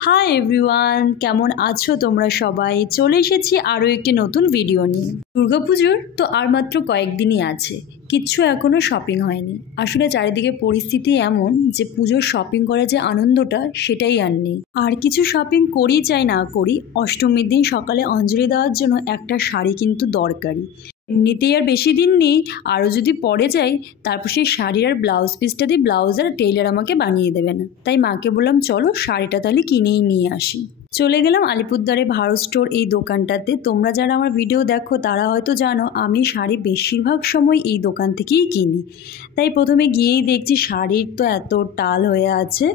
Hi everyone, কেমন আছো তোমরা সবাই? চলে এসেছি আরও একটি নতুন ভিডিও নিয়ে। দুর্গাপুজোর তো আর মাত্র কয়েকদিনই আছে, কিচ্ছু এখনও শপিং হয়নি। আসলে চারিদিকে পরিস্থিতি এমন যে পুজোর শপিং করার যে আনন্দটা সেটাই আর নেই। আর কিছু শপিং করি চাই না করি, অষ্টমীর দিন সকালে অঞ্জলি দেওয়ার জন্য একটা শাড়ি কিন্তু দরকারি। এমনিতেই আর বেশি দিন নেই, আরও যদি পরে যাই তারপর সেই শাড়ির আর ব্লাউজ পিসটা দিয়ে ব্লাউজ আর টেইলার আমাকে বানিয়ে দেবে না। তাই মাকে বললাম চলো শাড়িটা তাহলে কিনেই নিয়ে আসি। চলে গেলাম আলিপুরদুয়ারে ভারত স্টোর এই দোকানটাতে। তোমরা যারা আমার ভিডিও দেখো তারা হয়তো জানো আমি শাড়ি বেশিরভাগ সময় এই দোকান থেকেই কিনি। তাই প্রথমে গিয়েই দেখছি শাড়ির তো এত টাল হয়ে আছে।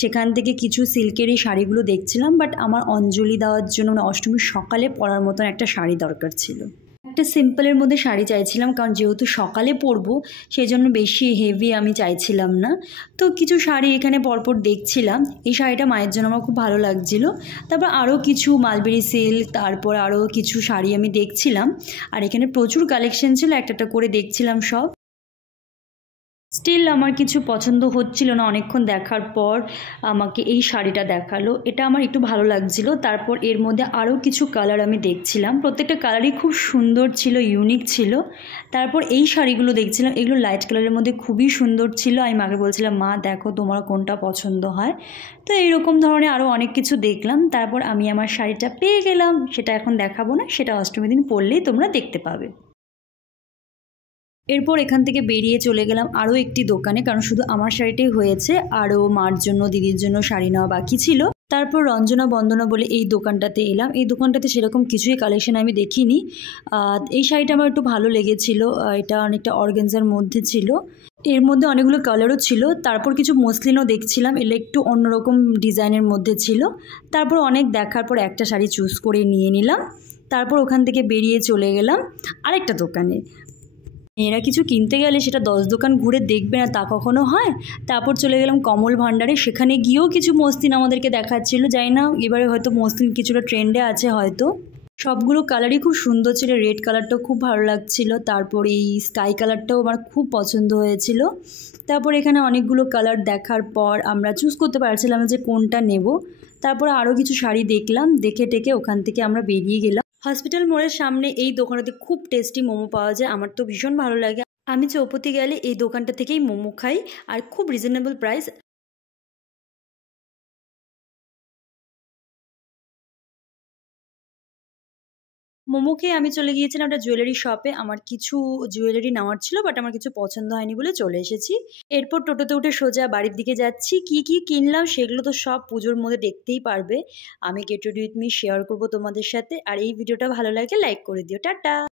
সেখান থেকে কিছু সিল্কের এই শাড়িগুলো দেখছিলাম, বাট আমার অঞ্জলি দেওয়ার জন্য অষ্টমীর সকালে পরার মতন একটা শাড়ি দরকার ছিল। একটা সিম্পলের মধ্যে শাড়ি চাইছিলাম, কারণ যেহেতু সকালে পরবো সেই জন্য বেশি হেভি আমি চাইছিলাম না। তো কিছু শাড়ি এখানে পরপর দেখছিলাম। এই শাড়িটা মায়ের জন্য আমার খুব ভালো লাগছিলো। তারপর আরও কিছু মালবেরি সিল্ক, তারপর আরও কিছু শাড়ি আমি দেখছিলাম। আর এখানে প্রচুর কালেকশন ছিল, একটা করে দেখছিলাম সব। স্টিল আমার কিছু পছন্দ হচ্ছিল না। অনেকক্ষণ দেখার পর আমাকে এই শাড়িটা দেখালো, এটা আমার একটু ভালো লাগছিল। তারপর এর মধ্যে আরও কিছু কালার আমি দেখছিলাম, প্রত্যেকটা কালারই খুব সুন্দর ছিল, ইউনিক ছিল। তারপর এই শাড়িগুলো দেখছিলাম, এগুলো লাইট কালারের মধ্যে খুবই সুন্দর ছিল। আমি মাকে বলছিলাম মা দেখো তোমার কোনটা পছন্দ হয়। তো এইরকম ধরনের আরও অনেক কিছু দেখলাম। তারপর আমি আমার শাড়িটা পেয়ে গেলাম, সেটা এখন দেখাবো না, সেটা অষ্টমীর দিন পরলেই তোমরা দেখতে পাবে। এরপর এখান থেকে বেরিয়ে চলে গেলাম আরও একটি দোকানে, কারণ শুধু আমার শাড়িটাই হয়েছে, আরও মার জন্য দিদির জন্য শাড়ি নেওয়া বাকি ছিল। তারপর রঞ্জনা বন্দনা বলে এই দোকানটাতে এলাম। এই দোকানটাতে সেরকম কিছুই কালেকশন আমি দেখিনি। এই শাড়িটা আমার একটু ভালো লেগেছিল, এটা অনেকটা অর্গানজার মধ্যে ছিল, এর মধ্যে অনেকগুলো কালারও ছিল। তারপর কিছু মসলিনও দেখছিলাম, এগুলো একটু অন্যরকম ডিজাইনের মধ্যে ছিল। তারপর অনেক দেখার পর একটা শাড়ি চুজ করে নিয়ে নিলাম। তারপর ওখান থেকে বেরিয়ে চলে গেলাম আরেকটা দোকানে। মেয়েরা কিছু কিনতে গেলে সেটা 10 দোকান ঘুরে দেখবে না তা কখনো হয়। তারপর চলে গেলাম কমল ভাণ্ডারে, সেখানে গিয়েও কিছু মসলিন আমাদেরকে দেখাচ্ছিল। জানি না এবারে হয়তো মসলিন কিছুটা ট্রেন্ডে আছে হয়তো। সবগুলো কালারই খুব সুন্দর ছিল, রেড কালারটাও খুব ভালো লাগছিল, তারপর এই স্কাই কালারটাও আমার খুব পছন্দ হয়েছিল। তারপর এখানে অনেকগুলো কালার দেখার পর আমরা চুজ করতে পারছিলাম যে কোনটা নেব। তারপর আরও কিছু শাড়ি দেখলাম, দেখে টেকে ওখান থেকে আমরা বেরিয়ে গেলাম। হসপিটাল মোড়ের সামনে এই দোকানটাতে খুব টেস্টি মোমো পাওয়া যায়, আমার তো ভীষণ ভালো লাগে। আমি চৌপতি গেলে এই দোকানটা থেকেই মোমো খাই, আর খুব রিজনেবল প্রাইস। মোমো খেয়ে আমি চলে গিয়েছিলাম একটা জুয়েলারি শপে। আমার কিছু জুয়েলারি নেওয়ার ছিল, বাট আমার কিছু পছন্দ হয়নি বলে চলে এসেছি। এরপর টোটোতে উঠে সোজা বাড়ির দিকে যাচ্ছি। কি কি কিনলাম সেগুলো তো সব পুজোর মধ্যে দেখতেই পারবে। আমি get ready with me share করবো তোমাদের সাথে। আর এই ভিডিওটা ভালো লাগে লাইক করে দিও। টাটা।